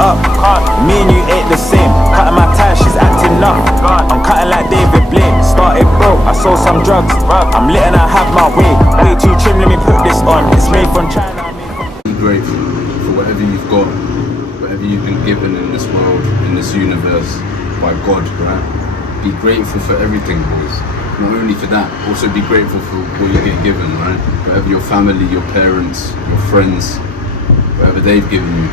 up. Me and you ain't the same. Cutting my tie, she's acting up. I'm cutting like David Blaine. Started broke, I sold some drugs. I'm letting her have my way. Way too trim, let me put this on. It's made from China. Be grateful for whatever you've got, whatever you've been given in this world, in this universe, by God, right? Be grateful for everything, boys. Not only for that, also be grateful for what you get given, right? Whatever your family, your parents, your friends, whatever they've given you.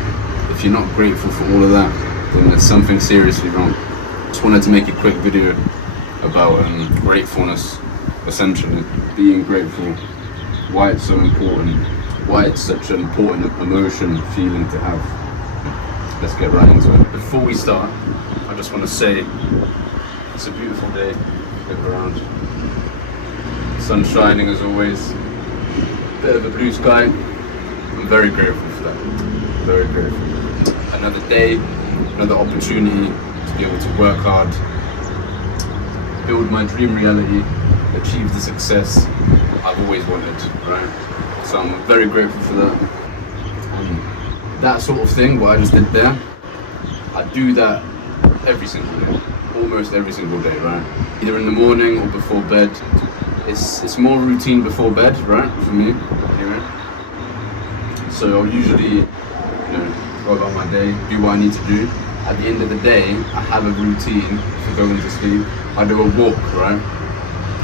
If you're not grateful for all of that, then there's something seriously wrong. Just wanted to make a quick video about gratefulness, essentially. Being grateful, why it's so important, why it's such an important emotion, feeling to have. Let's get right into it. Before we start, I just want to say it's a beautiful day. Look around. The sun's shining as always. Bit of a blue sky. I'm very grateful for that. Very grateful. Another day, another opportunity to be able to work hard, build my dream reality, achieve the success I've always wanted, right? So I'm very grateful for that. And that sort of thing, what I just did there, I do that every single day. Almost every single day, right? Either in the morning or before bed. It's more routine before bed, right? For me, anyway. So I'll usually, go about my day, do what I need to do. At the end of the day, I have a routine for going to sleep. I do a walk, right?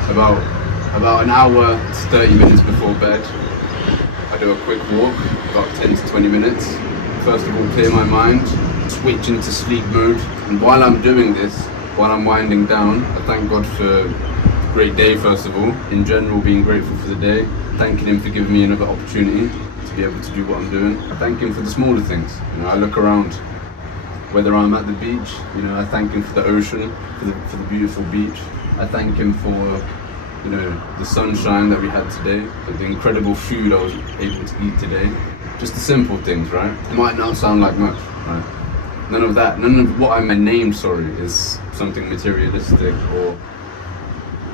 About an hour to 30 minutes before bed. I do a quick walk, about 10 to 20 minutes. First of all, clear my mind, switch into sleep mode. And while I'm doing this, while I'm winding down, I thank God for a great day, first of all. In general, being grateful for the day, thanking Him for giving me another opportunity to be able to do what I'm doing. I thank Him for the smaller things. I look around, whether I'm at the beach, I thank Him for the ocean, for the beautiful beach. I thank Him for, the sunshine that we had today, the incredible food I was able to eat today. Just the simple things, right? It might not sound like much, right? None of what I named, is something materialistic or,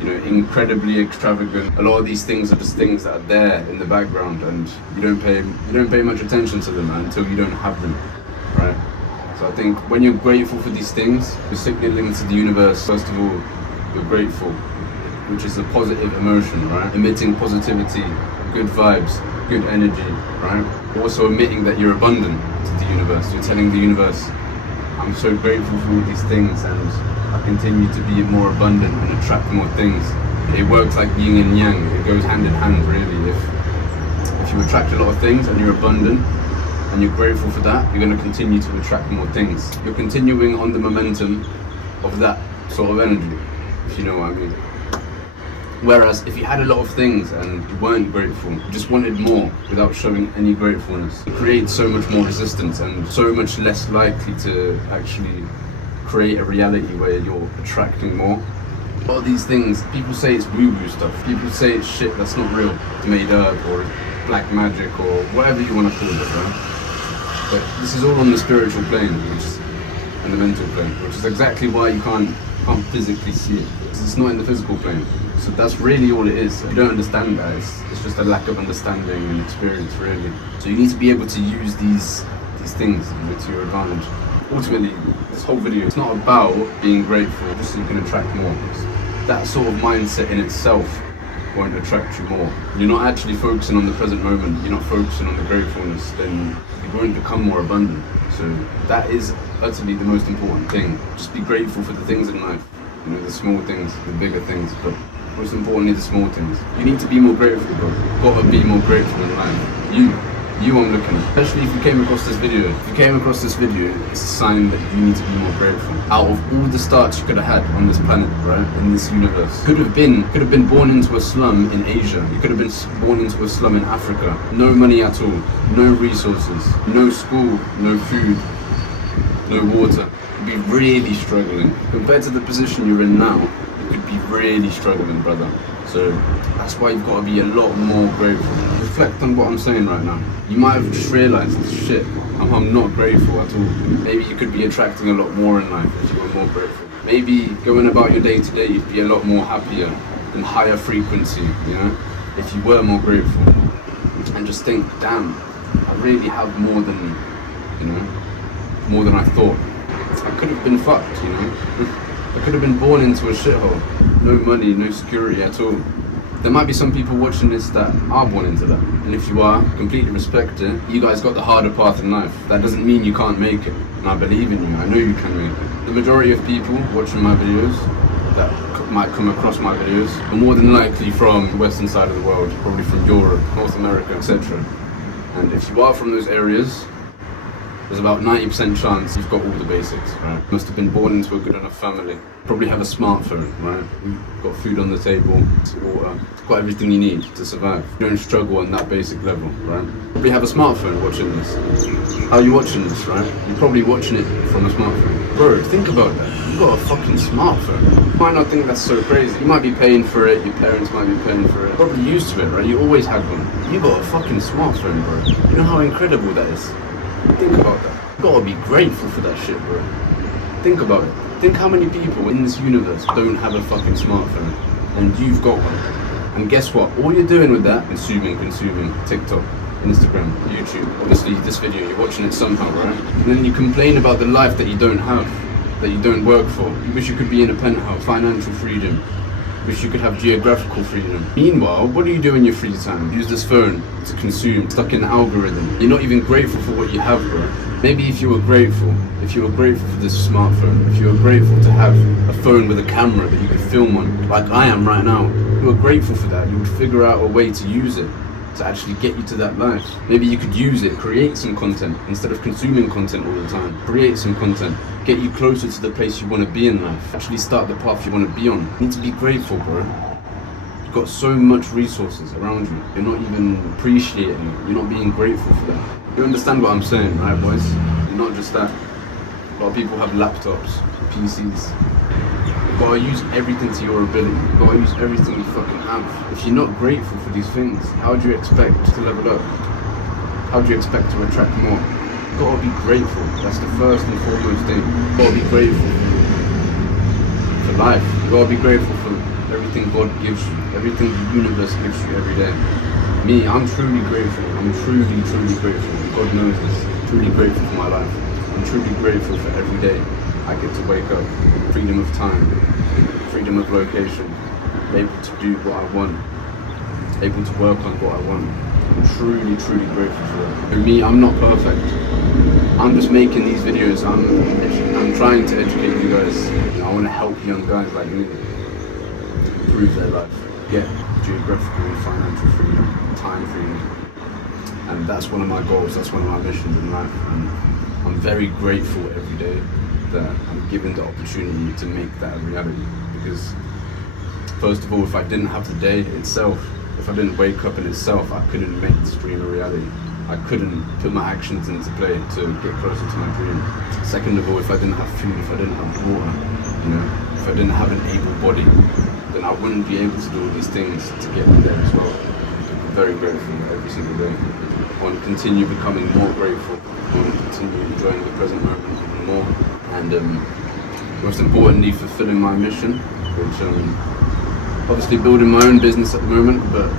incredibly extravagant. A lot of these things are just things that are there in the background, and you don't pay much attention to them until you don't have them, right? So I think when you're grateful for these things, you're signaling to the universe, first of all, you're grateful, which is a positive emotion, right? Emitting positivity, good vibes, good energy, right? Also emitting that you're abundant to the universe. You're telling the universe, I'm so grateful for all these things, and I continue to be more abundant and attract more things. It works like yin and yang. It goes hand in hand, really. If you attract a lot of things and you're abundant and you're grateful for that, you're going to continue to attract more things. You're continuing on the momentum of that sort of energy, if you know what I mean. Whereas if you had a lot of things and you weren't grateful, you just wanted more without showing any gratefulness, it creates so much more resistance and so much less likely to actually create a reality where you're attracting more. A lot of these things, people say it's woo-woo stuff. People say it's shit that's not real. It's made up or black magic or whatever you want to call it, right? But this is all on the spiritual plane, and the mental plane, which is exactly why you can't physically see it. It's not in the physical plane. So that's really all it is. If you don't understand that, it's just a lack of understanding and experience, really. So you need to be able to use these things to your advantage. Ultimately, this whole video, it's not about being grateful just so you can attract more. That sort of mindset in itself won't attract you more. You're not actually focusing on the present moment, you're not focusing on the gratefulness, then you won't become more abundant. So that is utterly the most important thing. Just be grateful for the things in life. The small things, the bigger things, but most importantly, the small things. You need to be more grateful, bro. You've got to be more grateful in life. You I'm looking at. Especially if you came across this video. If you came across this video, it's a sign that you need to be more grateful. Out of all the starts you could have had on this planet, right, in this universe, could have been born into a slum in Asia. You could have been born into a slum in Africa. No money at all, no resources, no school, no food, no water. You'd be really struggling. Compared to the position you're in now, you could be really struggling, brother. So that's why you've got to be a lot more grateful. Reflect on what I'm saying right now. You might have just realised, shit, I'm not grateful at all. Maybe you could be attracting a lot more in life if you were more grateful. Maybe going about your day to day, you'd be a lot more happier and higher frequency, if you were more grateful. And just think, damn, I really have more than, more than I thought. I could have been fucked, you know. I could have been born into a shithole. No money, no security at all. There might be some people watching this that are born into that. And if you are, completely respect it. You guys got the harder path in life. That doesn't mean you can't make it. And I believe in you. I know you can make it. The majority of people watching my videos that might come across my videos are more than likely from the western side of the world, probably from Europe, North America, etc. And if you are from those areas, there's about 90% chance you've got all the basics, right? Must have been born into a good enough family. Probably have a smartphone, right? You've got food on the table, water, got everything you need to survive. You don't struggle on that basic level, right? Probably have a smartphone watching this. How are you watching this, right? You're probably watching it from a smartphone. Bro, think about that. You've got a fucking smartphone. You might not think that's so crazy. You might be paying for it, your parents might be paying for it. Probably used to it, right? You always had one. You got a fucking smartphone, bro. You know how incredible that is? Think about that. You gotta be grateful for that shit, bro. Think about it. Think how many people in this universe don't have a fucking smartphone, and you've got one. And guess what? All you're doing with that, consuming, TikTok, Instagram, YouTube. Obviously, this video, you're watching it somehow, right? And then you complain about the life that you don't have, that you don't work for. You wish you could be in a penthouse, financial freedom. Wish you could have geographical freedom. Meanwhile, what do you do in your free time? Use this phone to consume, stuck in the algorithm. You're not even grateful for what you have, bro. Maybe if you were grateful for this smartphone, if you were grateful to have a phone with a camera that you could film on, like I am right now, if you were grateful for that, you would figure out a way to use it to actually get you to that life. Maybe you could use it, create some content instead of consuming content all the time. Create some content, get you closer to the place you want to be in life. Actually start the path you want to be on. You need to be grateful, bro. You've got so much resources around you. You're not even appreciating it. You're not being grateful for that. You understand what I'm saying, right, boys? You're not just that. A lot of people have laptops, PCs. You've got to use everything to your ability. You've got to use everything you fucking have. If you're not grateful for these things, how do you expect to level up? How do you expect to attract more? You've got to be grateful. That's the first and foremost thing. You've got to be grateful for life. You've got to be grateful for everything God gives you, everything the universe gives you every day. Me, I'm truly grateful. I'm truly grateful. God knows this. Truly grateful for my life. I'm truly grateful for every day I get to wake up. Freedom of time, freedom of location, able to do what I want, able to work on what I want. I'm truly grateful for that. For me, I'm not perfect. I'm just making these videos. I'm trying to educate you guys. You know, I want to help young guys like me improve their life, get geographical and financial freedom, time freedom. And that's one of my goals, that's one of my missions in life. And I'm very grateful every day that I'm given the opportunity to make that a reality. Because first of all, if I didn't have the day itself, if I didn't wake up in itself, I couldn't make this dream a reality. I couldn't put my actions into play to get closer to my dream. Second of all, if I didn't have food, if I didn't have water, you know, if I didn't have an able body, then I wouldn't be able to do all these things to get me there as well. I'm very grateful every single day. I want to continue becoming more grateful. I want to continue enjoying the present moment even more. And most importantly, fulfilling my mission, which obviously building my own business at the moment, but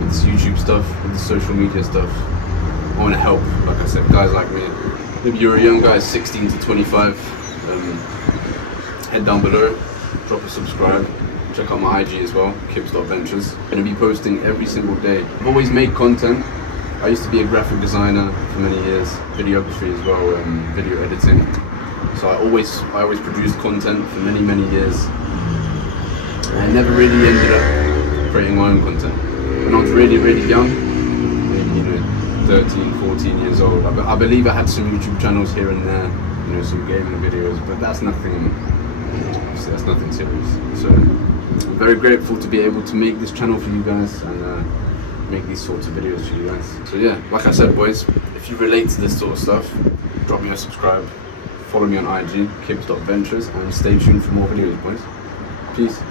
with this YouTube stuff, with the social media stuff, I want to help, like I said, guys like me. Maybe you're a young guy, 16 to 25, head down below, drop a subscribe, check out my IG as well, Kibs.ventures. I'm going to be posting every single day. I've always made content. I used to be a graphic designer for many years, videography as well, video editing. So I always produced content for many years. And I never really ended up creating my own content. When I was really young, maybe 13, 14 years old, I believe I had some YouTube channels here and there, some gaming videos, but that's nothing serious. So I'm very grateful to be able to make this channel for you guys and make these sorts of videos for you guys. So yeah, like I said, boys, if you relate to this sort of stuff, drop me a subscribe, follow me on IG, Kibs.ventures, and stay tuned for more videos, boys. Peace.